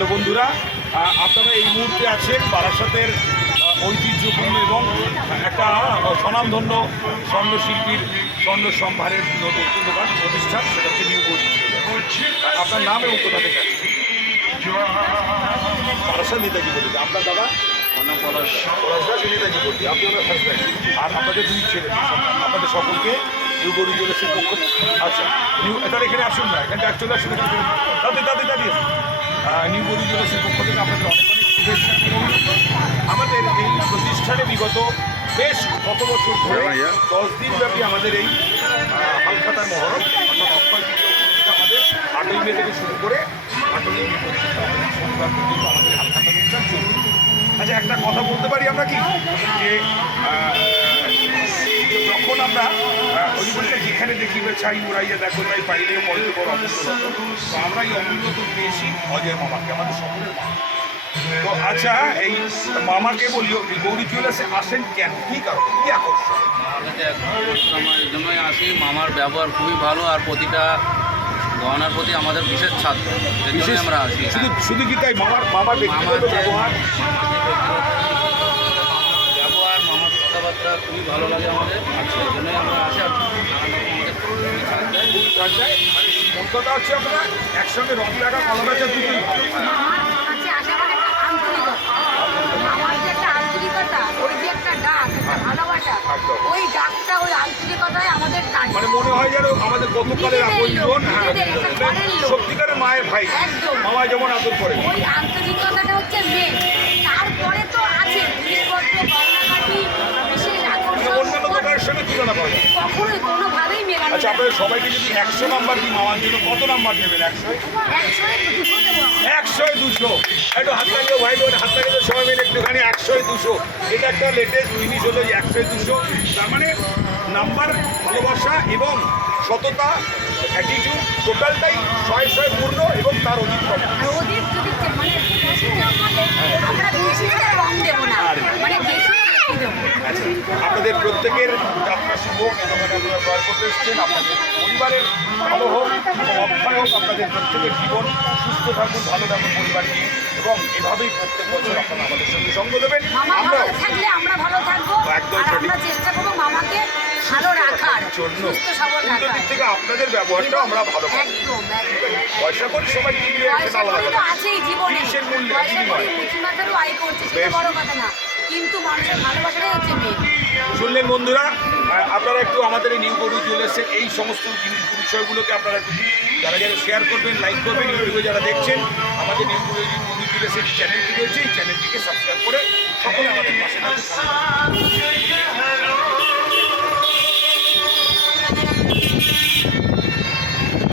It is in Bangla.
হ্যালো বন্ধুরা, আপনারা এই মুহূর্তে আছেন বারাসাতের ঐতিহ্যপূর্ণ এবং একটা স্বনামধন্য স্বর্ণশিল্পীর স্বর্ণ সম্ভারের নতুন দোকান প্রতিষ্ঠান, সেটা হচ্ছে নিউ গৌরী। আপনার নাম এবং কোথা থেকে আসছে? বারাসাত নেতাজি বলতে আপনার দাদা পলাশদাস নেতাজি বলতে আপনি আমার হাজব্যান্ড আর আপনাদের দুই ছেলে আপনাদের সকলকে নিউ গৌরী জুয়েলার্সের পক্ষ। আচ্ছা, তাহলে এখানে আসুন না, এখানে চলে আসুন, দাঁড়িয়ে নিউ গৌরী জুয়েলার্সের পক্ষ থেকে আপনাদের অনেক অনেক শুভেচ্ছা। আমাদের এই প্রতিষ্ঠানে বিগত বেশ কত বছর ধরে 10 দিন ব্যাপী আমাদের এই হালখাতার মহরম অর্থাৎ অক্ষয় তৃতীয়া আমাদের 8ই মে থেকে শুরু করে 8ই মে পর্যন্ত শনিবার পর্যন্ত আমাদের হালখাতা অনুষ্ঠান চলবে। আচ্ছা, একটা কথা বলতে পারি আমরা কি যে যখন আমরা অলিবলটা যেখানে দেখিবে ছাই উড়াইয়া দেখো তাই পাইলে পঞ্চগড় অমূল্য রতন, তো আমরা এই অমূল্য রতন পেয়েছি অজয় মামাকে, আমাদের সকলের মামা। তো আচ্ছা, এই মামাকে বলি গৌরী জুয়েলার্সে আসেন কেন, কী কারণ, কী আকর্ষণ? আমার জন্যই আসি। মামার ব্যবহার খুবই ভালো আর প্রতিটা গহনার প্রতি আমাদের বিশেষ ছাত্র, বিশেষ আমরা আসি। শুধু কি তাই, মামার ব্যক্তিগত ব্যবহার, মামার কথাবার্তা খুবই ভালো লাগে আমাদের। সেই জন্যই আমরা আসি। আর কথা হচ্ছে আপনারা একসঙ্গে রং লাগা কলা বেচা দুটোই ভালো। ওই ডাকটা, ওই আন্তরিকতায় আমাদের মানে মনে হয় যেন আমাদের গতকালের আপনজন, সত্যিকারের মায়ের ভাই, মামা যেমন আদর করে, ওই আন্তরিকতাটা হচ্ছে মেন। তারপরে তো আছে জিনিসপত্র, গয়নাগাটি, বিশেষ আকর্ষণ, অন্যান্য দোকানের সঙ্গে তুলনা করা যায় কখনোই কোনোভাবেই মেলানো। আচ্ছা, আপনাদের সবাইকে যদি 100 নাম্বার দিই মামার জন্য, কত নাম্বার দেবেন? 100-এ 200। একটু হাত লাগিয়ে ভাই বোন, হাত লাগিয়ে সবাই মিলে একটুখানি 100-এ 200। এটা একটা লেটেস্ট জিনিস হলো যে 100-এ 200, তার মানে নাম্বার, ভালোবাসা এবং সততা, অ্যাটিটিউড টোটালটাই 100-এ পূর্ণ এবং তার অধিকতম। ওদের যদি মানে আমরা বেশি রং দেবো না, মানে বেশি দেবো। আপনাদের প্রত্যেকের যাত্রা শুভ হোক, এতখানি আপনারা জয় করতে এসেছেন। আপনাদের পরিবারের ভালো হোক এবং অক্ষয় হোক, আপনাদের প্রত্যেকের জীবন সুস্থ থাকুন, ভালো থাকুন পরিবার নিয়ে, এবং এভাবেই প্রত্যেক বছর আপনারা আমাদের সঙ্গে সঙ্গ দেবেন। মামা ভালো থাকলে আমরা ভালো থাকবো, আর আমরা চেষ্টা করবো মামাকে ভালো রাখার, সুস্থ সবল রাখার। দিক থেকে আপনাদের ব্যবহারটা আমরা ভালো পাবো। একদম একদম। পয়সা করে সবাই কিনবে, পয়সা কড়ি তো আছেই জীবনে, জিনিসের মূল্য পয়সা কড়ি পুঁথিমাতারও আয় করছে, সেটা বড় কথা না, কিন্তু মানুষের ভালোবাসাটাই হচ্ছে মেন। শুনলেন বন্ধুরা, আপনারা একটু আমাদের এই নিউ গৌরী জুয়েলার্সের এই সমস্ত বিষয়গুলোকে আপনারা একটু যারা শেয়ার করবেন, লাইক করবেন। ইউটিউবে যারা দেখছেন, আমাদের নিউ গৌরী জুয়েলার্সের চ্যানেলটি রয়েছে, এই চ্যানেলটিকে সাবস্ক্রাইব করে সকলে আমাদের পাশে থাকুন।